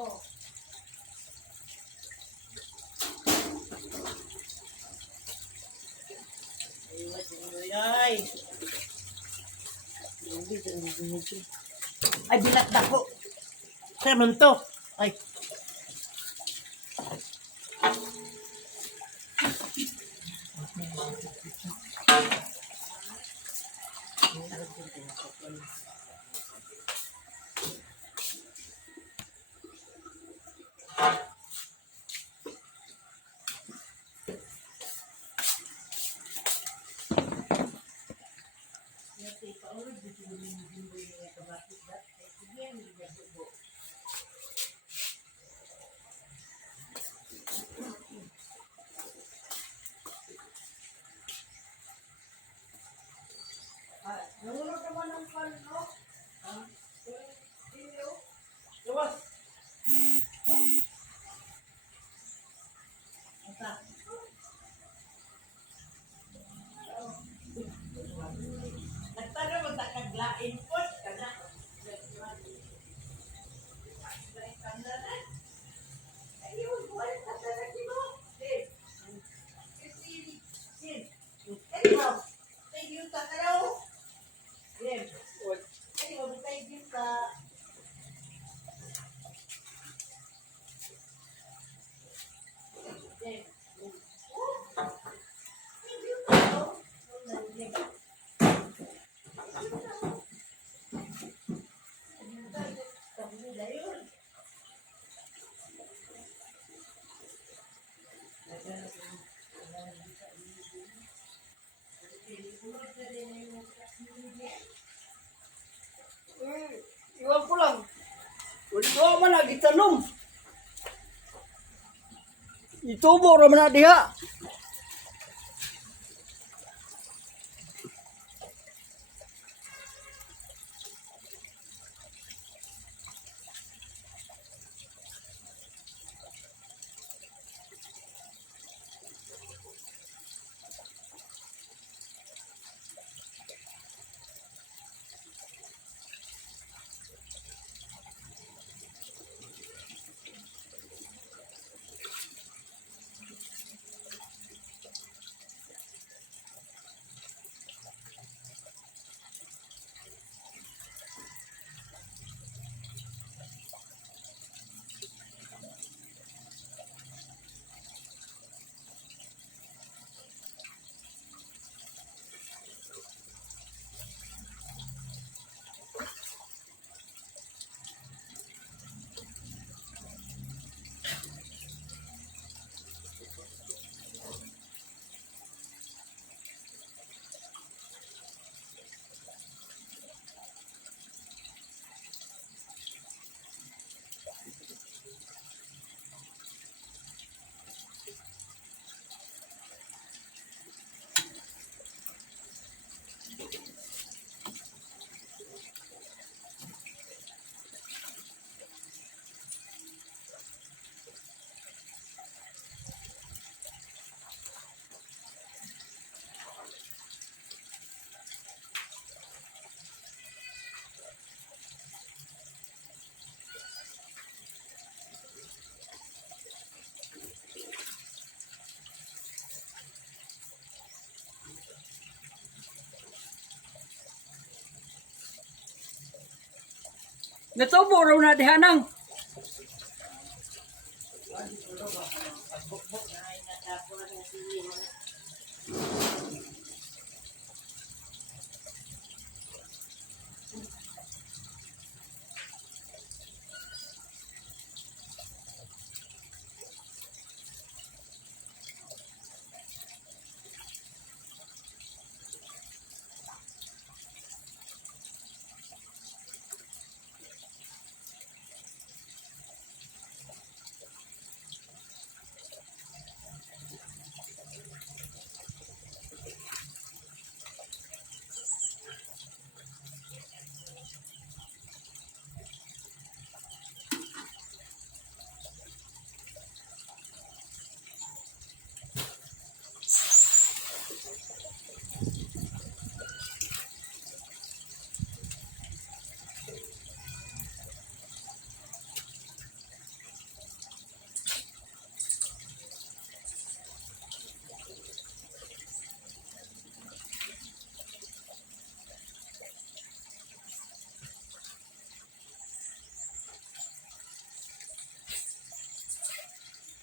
Ay, bilat na ko. Kaya man to. Ay. Nahulog naman ang pan, no? Luwas! Asa? Nagtara mo ta kaglain po. Kana. Ayun, buwan ka talaga mo. Anyhow, thank you, Takaraw. Yes. Anyhow, thank you, Takaraw. Iwan ko lang. Wala man na gitanong. Itubo ra man na diha. Natubo raw na diha nang.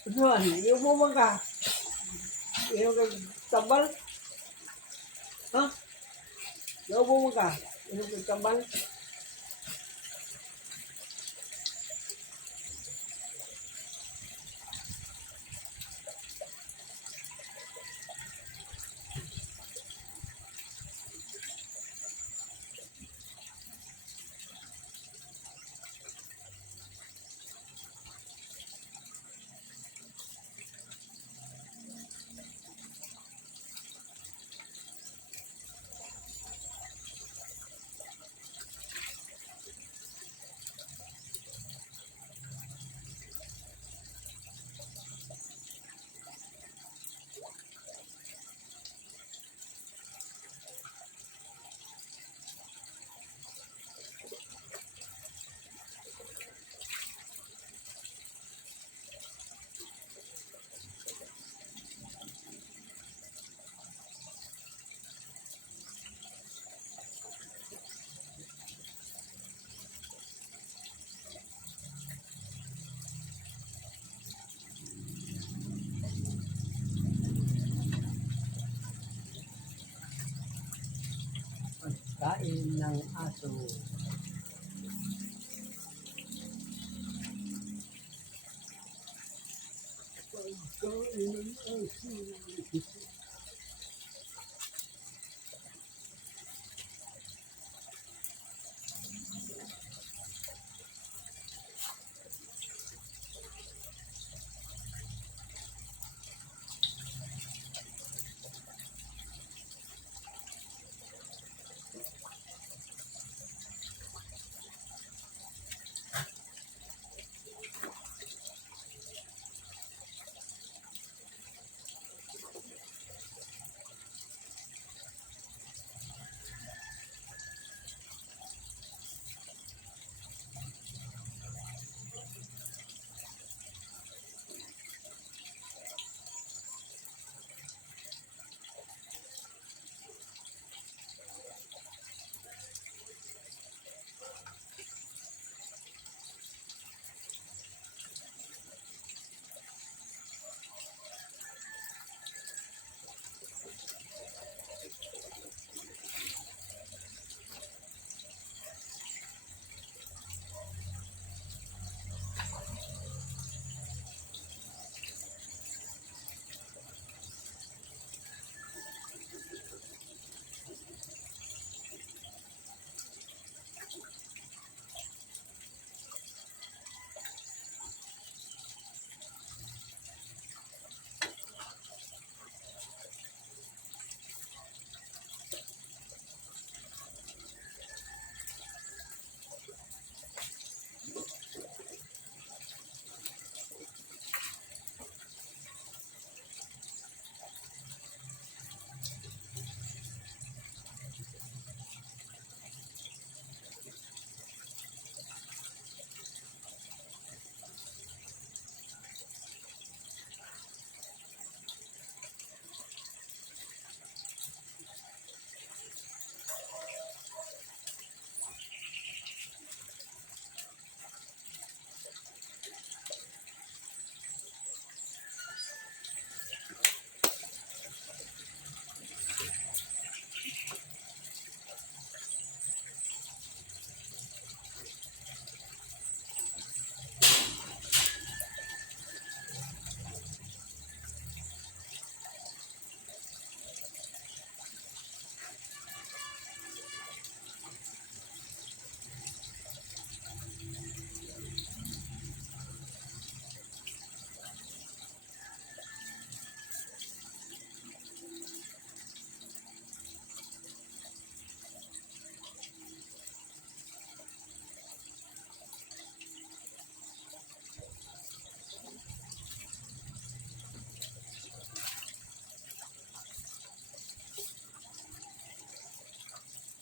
Saan? Yung mo ka. Yung tambal. Ha? Yung mo ka. Yung tambal. Kain ng aso. Pagkain ng aso.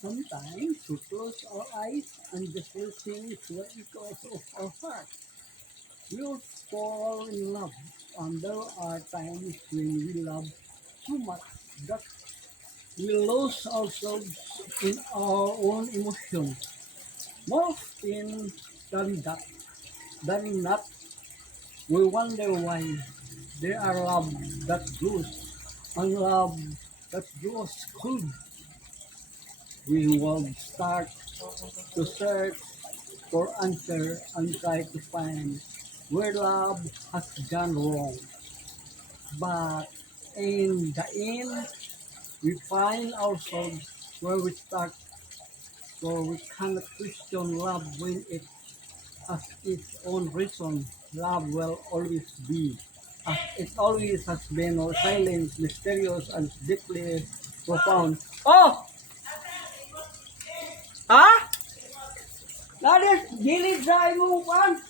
Sometimes we close our eyes and just listen to the echoes of our heart. We will fall in love, and there are times when we love so much that we lose ourselves in our own emotions. More often than not, We wonder why there are love that grows and love that grows cold. We will start to search for answer and try to find where love has gone wrong. But in the end, we find ourselves where we start, where we cannot question love when it has its own reason. Love will always be, as it always has been, silent, mysterious, and deeply profound. Oh! Ah! That is Gilly Dry Move on.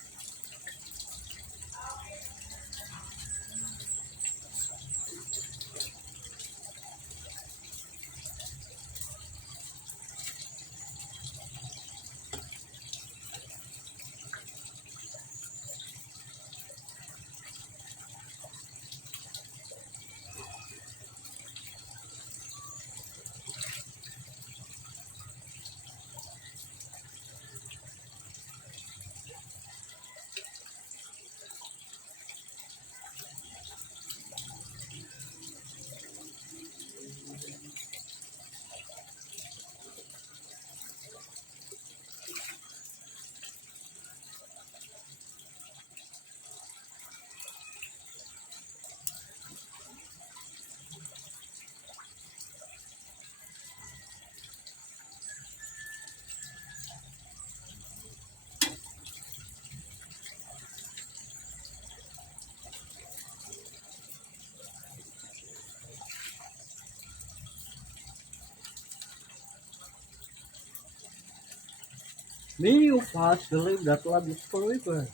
Many of us believe that love is forever,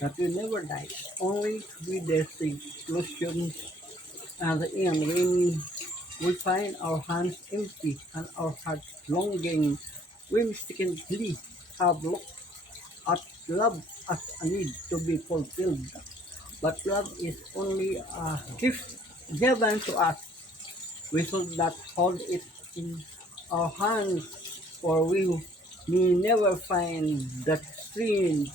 that we never die, only with the conclusions at the end when we find our hands empty and our hearts longing. We mistakenly have looked at love as a need to be fulfilled, but love is only a gift given to us. We should not hold it in our hands, for we may never find that strength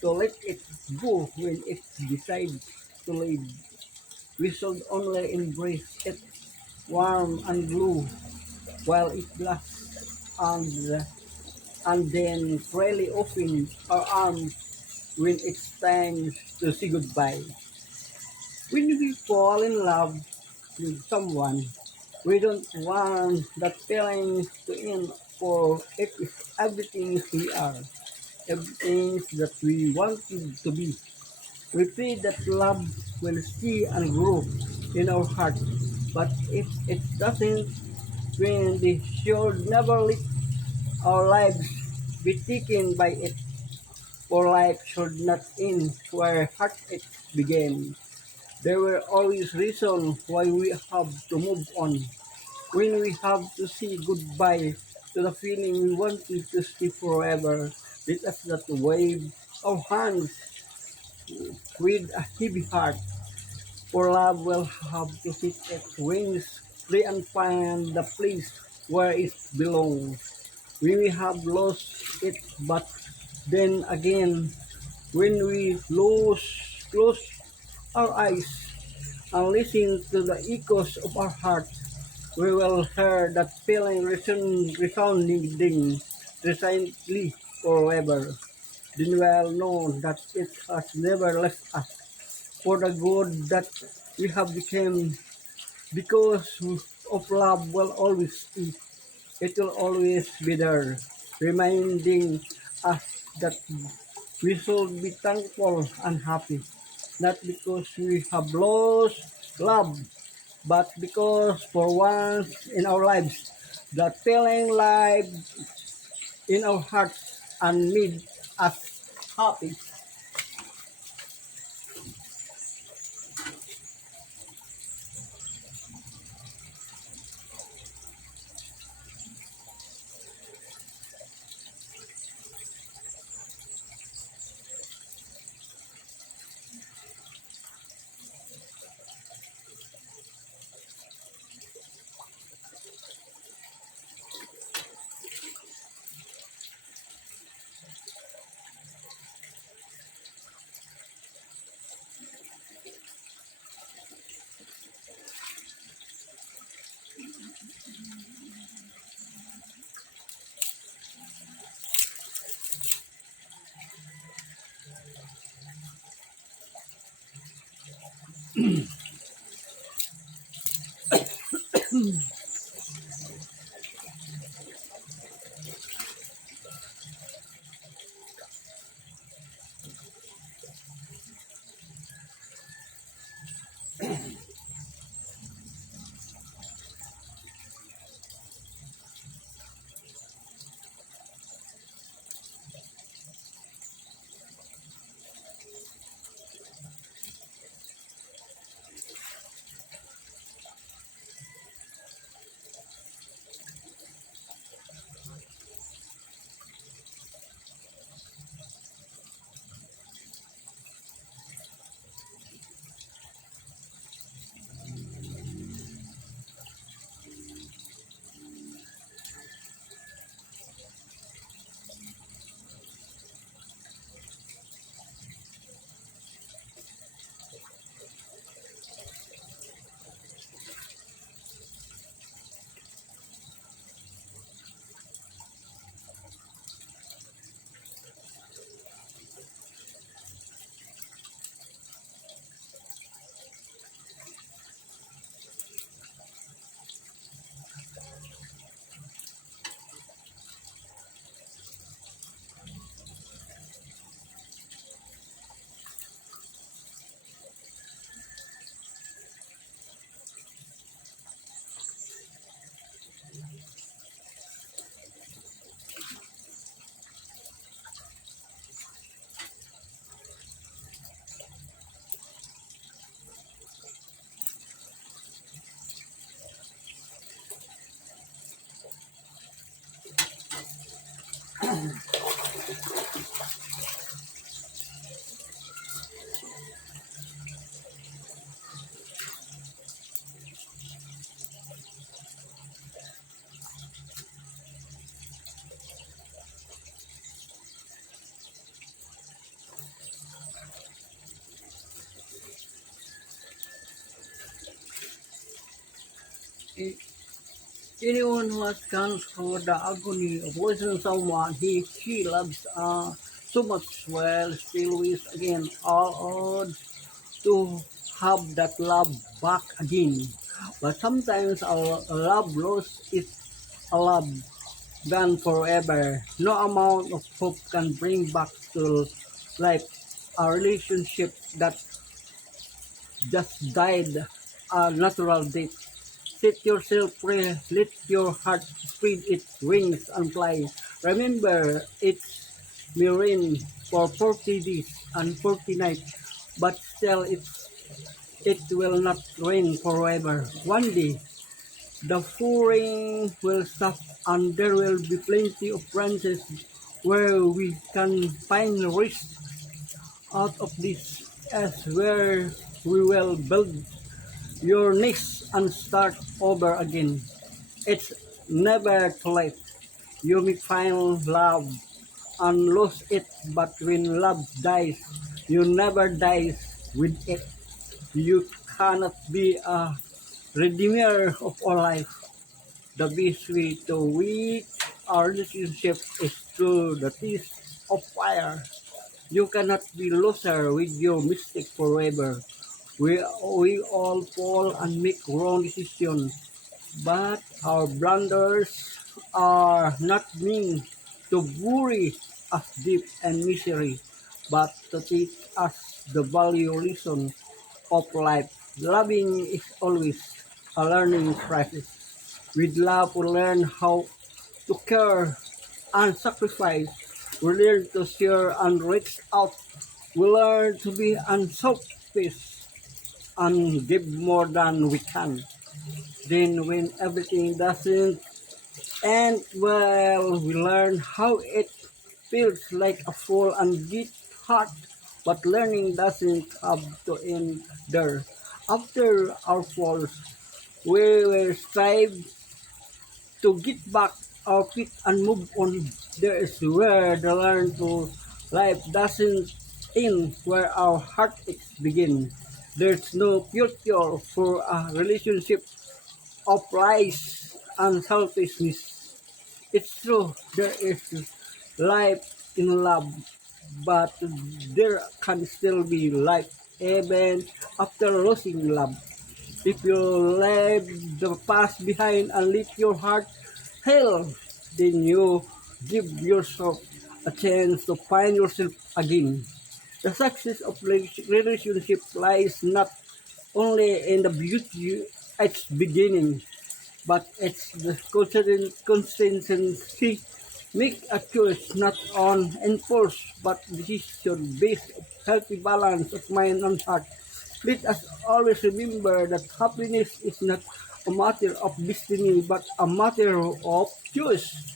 to let it go when it decides to leave. We should only embrace it warm and blue while it lasts, and then freely open our arms when it's time to say goodbye. When we fall in love with someone, we don't want that feeling to end, for it is everything we are, everything that we wanted to be. We pray that love will stay and grow in our heart, but if it doesn't, then we should never let our lives be taken by it, for life should not end where heartache began. There were always reasons why we have to move on. When we have to say goodbye to the feeling we wanted to stay forever, let us not wave our hands with a heavy heart, for love will have to hit its wings free and find the place where it belongs. We may have lost it, but then again, when we close our eyes and listen to the echoes of our hearts, we will hear that feeling resounding resignedly forever. Then we'll know that it has never left us for the good that we have become, because of love will always be. It will always be there, reminding us that we should be thankful and happy, not because we have lost love, but because for once in our lives, that feeling live in our hearts and made us happy. Anyone who has gone through the agony of losing someone she loves so much will still wish again all odds to have that love back again. But sometimes our love lost is a love gone forever. No amount of hope can bring back to life a relationship that just died a natural death. Set yourself free, let your heart spread its wings and fly. Remember, it's may rain for 40 days and 40 nights, but still it will not rain forever. One day, the pouring will stop and there will be plenty of branches where we can find rest out of this as where we will build your nest and start over again. It's never too late. You may find love and lose it, but when love dies, you never dies with it. You cannot be a redeemer of our life. The best way to weak our relationship is through the teeth of fire. You cannot be loser with your mistake forever. We all fall and make wrong decisions, but our blunders are not meant to bury us deep in misery, but to teach us the value lesson of life. Loving is always a learning process. With love, we learn how to care and sacrifice. We learn to share and reach out. We learn to be unselfish and give more than we can. Then when everything doesn't end well, we learn how it feels like a full and deep heart. But learning doesn't have to end there. After our falls, we will strive to get back our feet and move on. There is where the learn to life doesn't end where our heartaches begin. There's no future for a relationship of lies and selfishness. It's true, there is life in love, but there can still be life even after losing love. If you leave the past behind and let your heart heal, then you give yourself a chance to find yourself again. The success of relationship lies not only in the beauty at its beginning, but it's the consistency. Make a choice not on impulse, but decision based on healthy balance of mind and heart. Let us always remember that happiness is not a matter of destiny, but a matter of choice.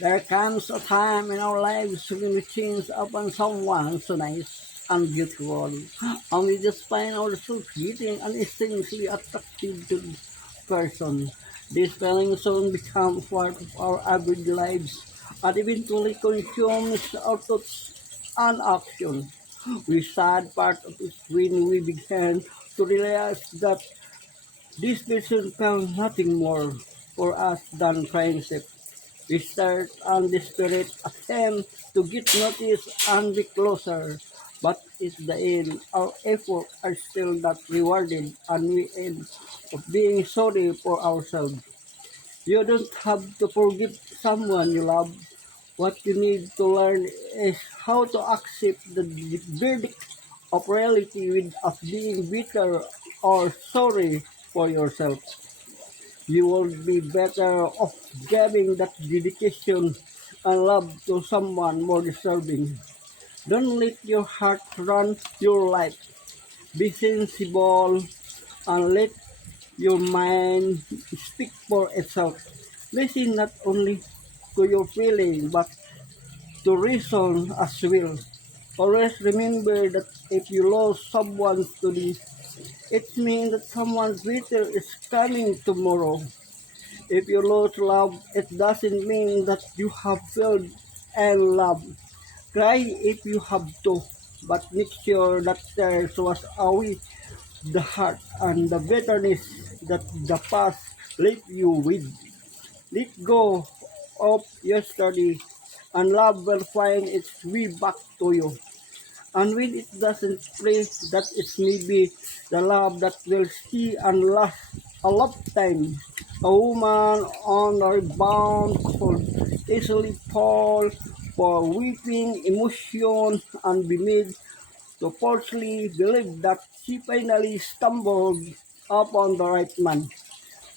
There comes a time in our lives when we change upon someone so nice and beautiful, and we just find ourselves getting and essentially attracted to this person. This feeling soon becomes part of our everyday lives and eventually consumes our thoughts and action. The sad part of it when we begin to realize that this person found nothing more for us than friendship. We start on the spirit attempt to get noticed and be closer, but it's the end. Our efforts are still not rewarded, and we end up being sorry for ourselves. You don't have to forgive someone you love. What you need to learn is how to accept the verdict of reality without being bitter or sorry for yourself. You will be better off giving that dedication and love to someone more deserving. Don't let your heart run your life. Be sensible and let your mind speak for itself. Listen not only to your feeling but to reason as well. Always remember that if you lose someone today, it means that someone better is coming tomorrow. If you lose love, it doesn't mean that you have failed and love. Cry if you have to, but make sure that tears was away the heart and the bitterness that the past left you with. Let go of yesterday, and love will find its way back to you. And when it doesn't pray, that it may be the love that will stay and last a lifetime. A woman on her bound could easily fall for weeping emotion and be made to falsely believe that she finally stumbled upon the right man,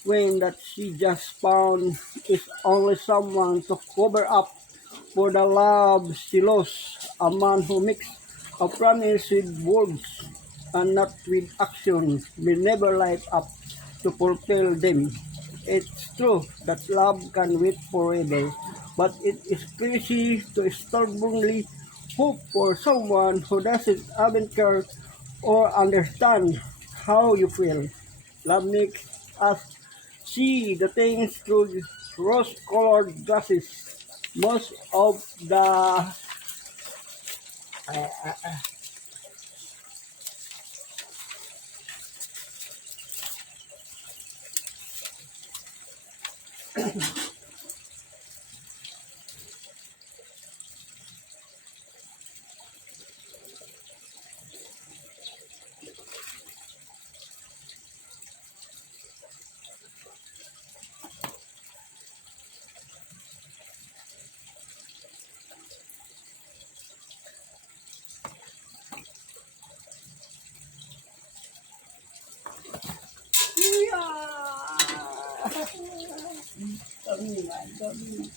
when that she just found is only someone to cover up for the love she lost, a man who makes a promise with words and not with action will never live up to fulfill them. It's true that love can wait forever, but it is crazy to stubbornly hope for someone who doesn't even care or understand how you feel. Love makes us see the things through rose-colored glasses. Most of the Kami nga, kami.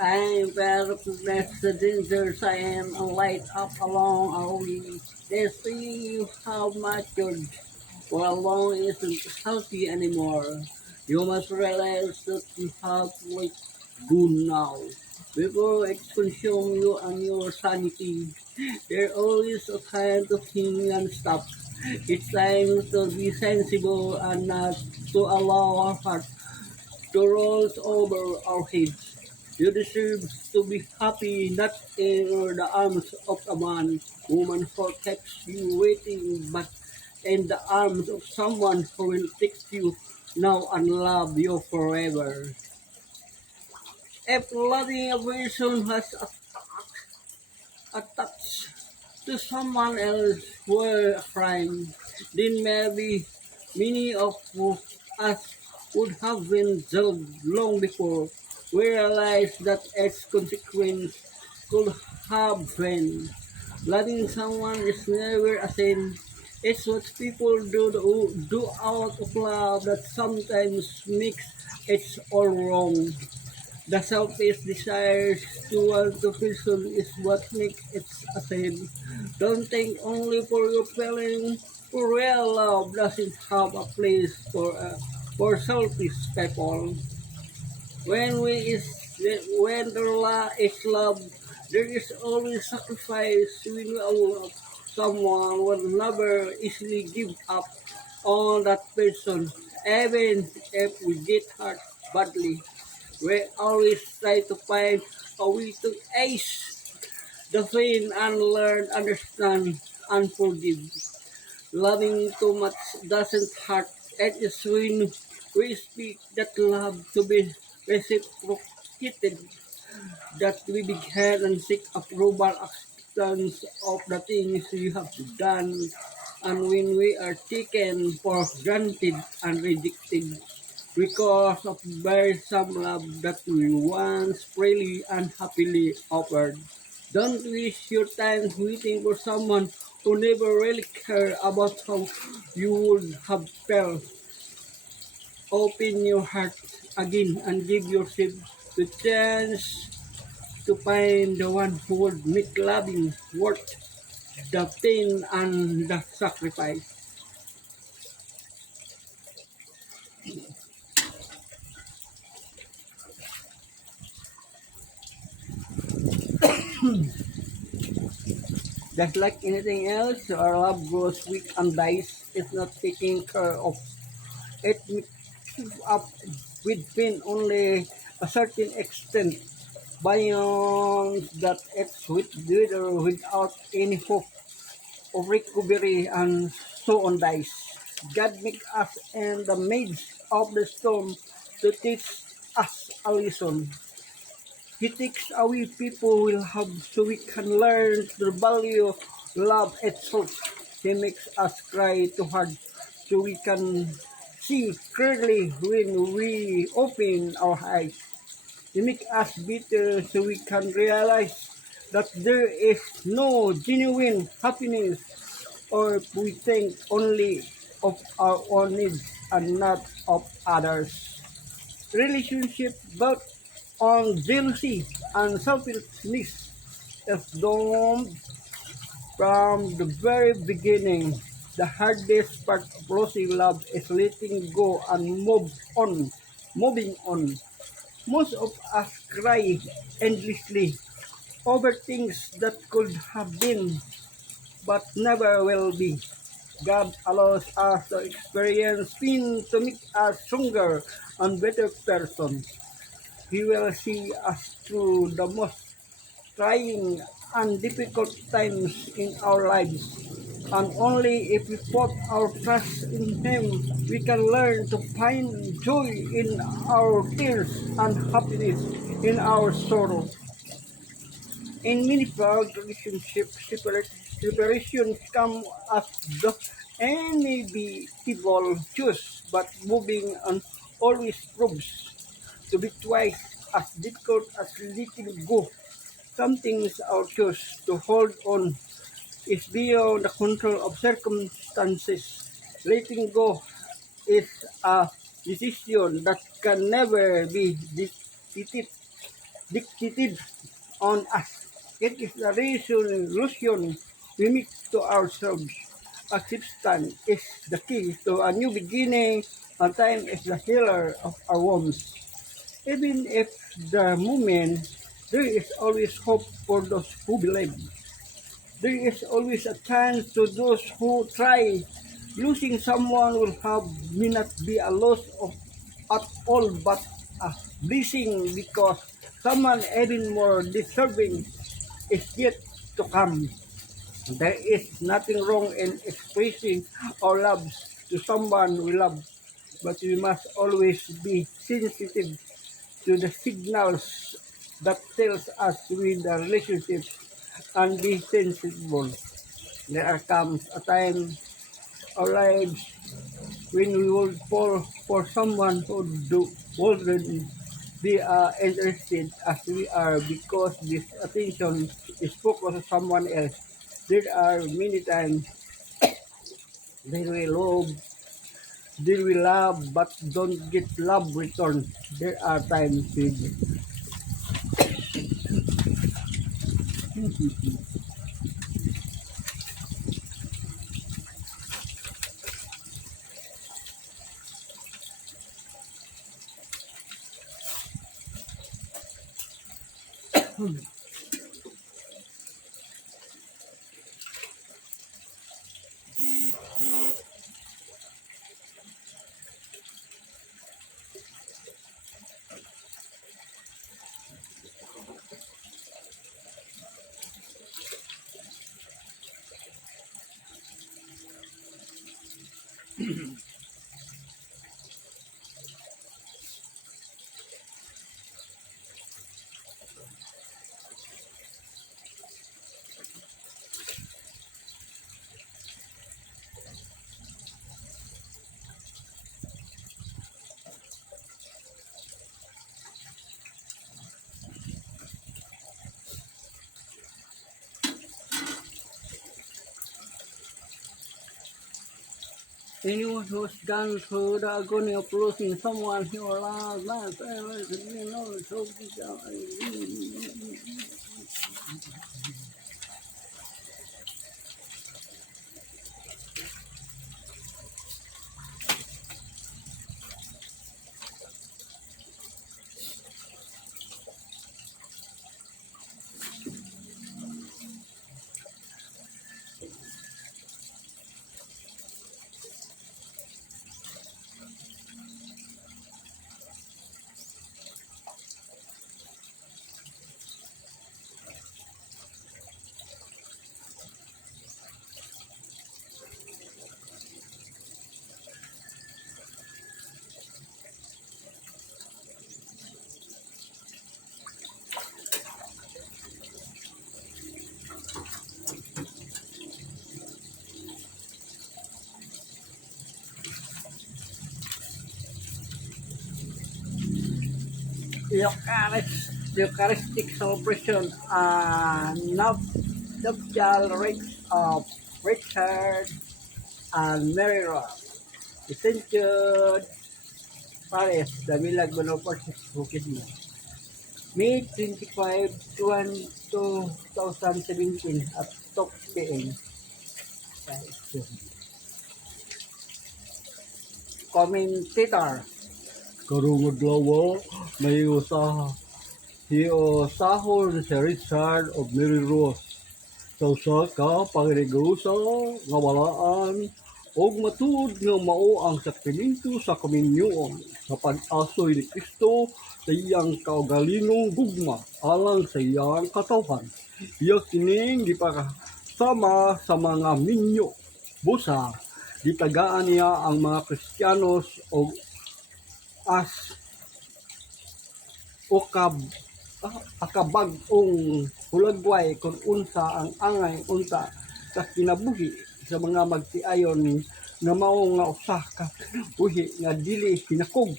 I will recognize the dangers I am and light up along our way. They see how much your alone isn't healthy anymore. You must realize that you have to let go now. Before it consumes you and your sanity, there always a kind of thing and stop. It's time to be sensible and not to allow our heart to roll over our heads. You deserve to be happy, not in the arms of a man, woman who keeps you waiting, but in the arms of someone who will take you now and love you forever. If loving a person has attached to someone else were a crime, then maybe many of us would have been jailed long before we realized that its consequence could have been. Loving someone is never a sin. It's what people do out of love that sometimes makes it all wrong. The selfish desires towards the person is what makes it a sin. Don't think only for your feeling. For real love doesn't have a place for selfish people. When we is when the law is love, there is always sacrifice. When we love someone, will never easily give up on that person, even if we get hurt badly. We always try to find a way to ace the pain and learn, understand, and forgive. Loving too much doesn't hurt. It is when we speak that love to be reciprocated that we begin and seek approval, acceptance of the things we have done, and when we are taken for granted and rejected because of very some love that we once freely and happily offered. Don't waste your time waiting for someone who never really cared about how you would have felt. Open your heart again and give yourself the chance to find the one who would make loving worth the pain and the sacrifice. Just like anything else, our love grows weak and dies if not taken care of. It keeps up with pain only a certain extent. beyond that it's wither without any hope of recovery and so on dies. God make us in the midst of the storm to teach us a lesson. He takes away people will have so we can learn the value love itself. He makes us cry too hard so we can see clearly when we open our eyes. He makes us bitter so we can realize that there is no genuine happiness or we think only of our own needs and not of others. Relationship built on jealousy and selfishness is doomed from the very beginning. The hardest part of losing love is letting go and moving on. Most of us cry endlessly over things that could have been but never will be. God allows us to experience pain to make us stronger and better person. He will see us through the most trying and difficult times in our lives. And only if we put our trust in Him, we can learn to find joy in our tears and happiness in our sorrow. In many proud relationships, separation come as the inevitable choice, but moving on always proves to be twice as difficult as letting go. Some things our choice to hold on is beyond the control of circumstances. Letting go is a decision that can never be dictated on us. It is the resolution we make to ourselves. Acceptance is the key to a new beginning, and time is the healer of our wounds. Even if the moment, there is always hope for those who believe. There is always a chance to those who try. Losing someone will have may not be a loss of at all, but a blessing because someone even more deserving is yet to come. There is nothing wrong in expressing our loves to someone we love, but we must always be sensitive to the signals that tells us with the relationship and be sensible. There comes a time our lives when we will fall for someone who wouldn't be interested as we are because this attention is focused on someone else. There are many times they will love, they will love but don't get love returned. There are times with anyone who's gone through the agony of losing someone he loves, so Eucharistic celebration nuptial rites of Richard and Mary Ross. St. Jude, Paris, Damilag, Bonapartes, Bukidnon. May 25, 2017 at 2 p.m. Commentator. Karong adlaw may hiusahon si Richard of Mary Ross sa usa ka pangregosa nga walaan og matuod nga mao ang sakramento sa komunyon sa pag-asoy ni Kristo sa iyang kaugalingong gugma alang sa iyang katawhan. Iya kining gipakasama sa mga minyo. Busa, gitagaan niya ang mga Kristiyanos og as akabag-ong hulagway kung unsa ang angay unta sa kinabuhi sa mga magtiayon nga mao nga usa ka buhi nga dili hinakog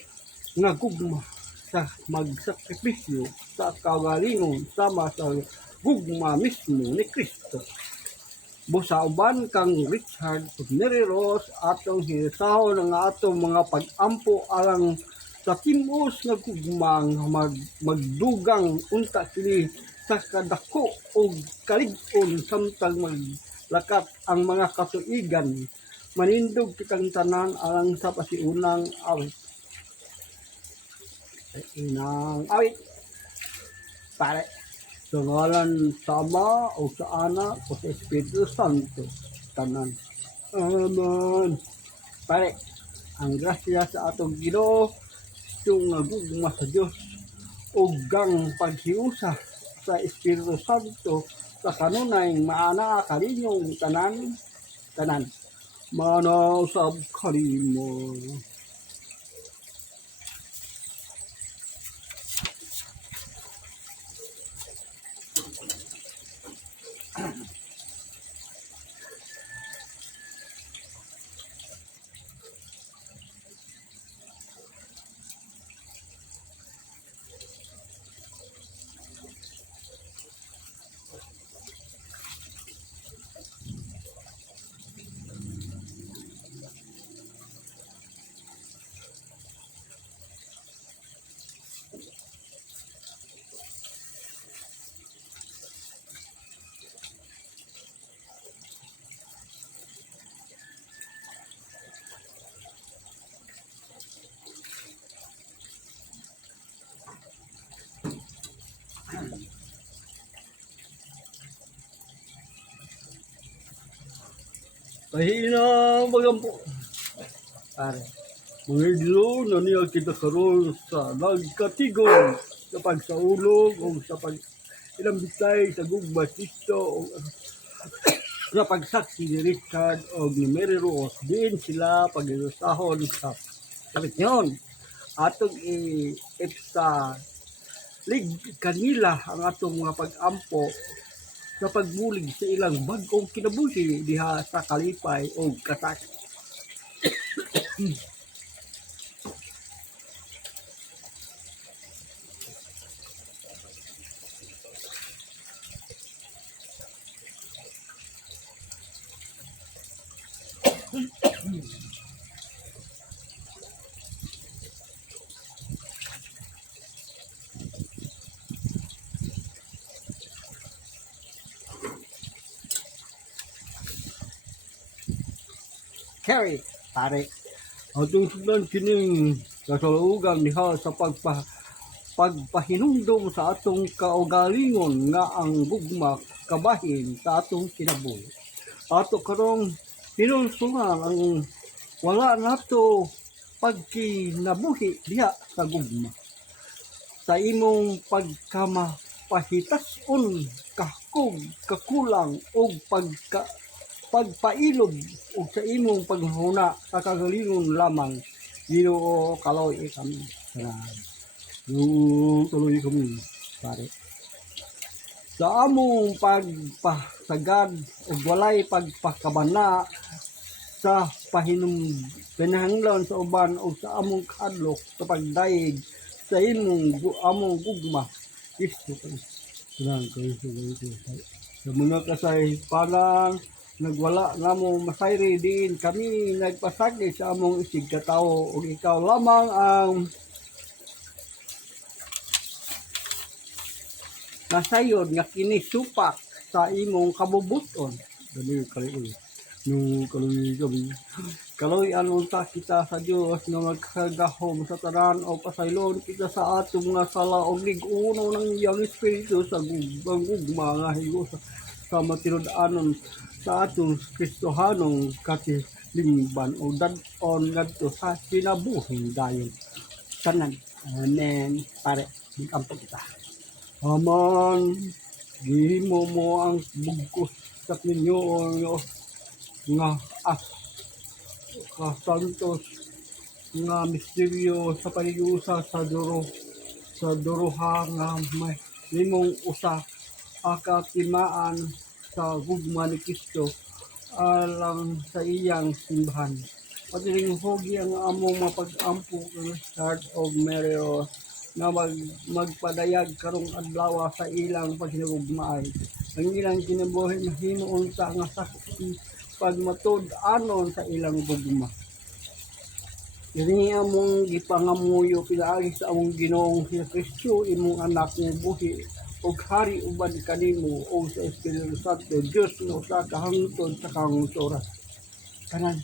nga gugma sa magsakripisyo sa kaugalingon sama sa gugma mismo ni Kristo. Busa uban kang Richard ug Mary Ross atong hirisahon nga atong mga pag-ampo alang sa timos nga gugmang magdugang unta kini sa kadako o kalig-on samtang maglakat ang mga katuigan manindog kitang tanan alang sa pasiunang awit. Inang awit pare sa ngalan sa Ama o sa Anak o sa Espiritu Santo tanan. Amen. Pare, ang grasya sa atong Ginoo yung gugma sa Dios ug gang paghiusa sa Espiritu Santo sa kanunay maana kaninyong tanan manaw sab kanimo. Pahinang magampo. Pare, mga idlo na niya kita karon sa nagkatigon sa pagsaulog o sa pag-ilambitay sa gugma Kristo o sa pagsaksi ni Richard o ni Mary Rose. Din sila pag-ilusahon sa kapityon. Atong ipsa kanila ang atong mga pag-ampo sa pagbulig sa ilang bag-ong kinabuhi diha sa kalipay o kasak. Carry, pare. Atong sundan kining kasalugan diha sa pagpahinumdum sa atong kaugalingon nga ang gugma kabahin sa atong kinabuhi. Ato karong hinulsungan ang wala nato pagkinabuhi diha sa gugma. Sa imong pagkamapahitason, kakulang o pagpailob o sa imong paghuna sa kagalingon lamang Ginoo kaloy kami. Tuloy kami pare. Sa among pagpasagad o walay pagpakabana sa pinahanglan sa uban o sa among kadlok sa pagdaig sa imong among gugma. Kristo kay Salamat kayo sa mga kasaypanan, nagwala na mo masayri din kami nagpasagi sa among isig katawo ug ikaw lamang ang nasayod nga kinisupak sa imong kabubuton. Dali kali no kaloy anunta kita sa Dios nga magkagahom sa tanan o pasaylon kita sa atong mga sala o lig-uno ng iyang espiritu sa gugma nga higo sa matinud-anon sa atong Kristohanong katilingban o dad-on ngadto sa kinabuhing dayon tanan. Amen. Pare, magkampo kita. Aman, gihimo mo ang bugkos sa ninyo nga kasantos nga misteryo sa paniusa sa duruha nga may limong usa akatimaan sa gugma ni Kristo alang sa iyang simbahan. Patiling hogi ang among mapag-ampo Heart of Mary nga magpadayag karong adlaw sa ilang paghinugmaay. Ang ilang kinabuhi mahimo unta nga saksi pagmatud-anon sa ilang gugma. Kini among gipangamuyo pinaagi sa among Ginoong Kristo imong anak nga buhi ug hari uban kanimo o sa Espiritu Santo Dios nga usa ka hangtod sa kangusora. Kanan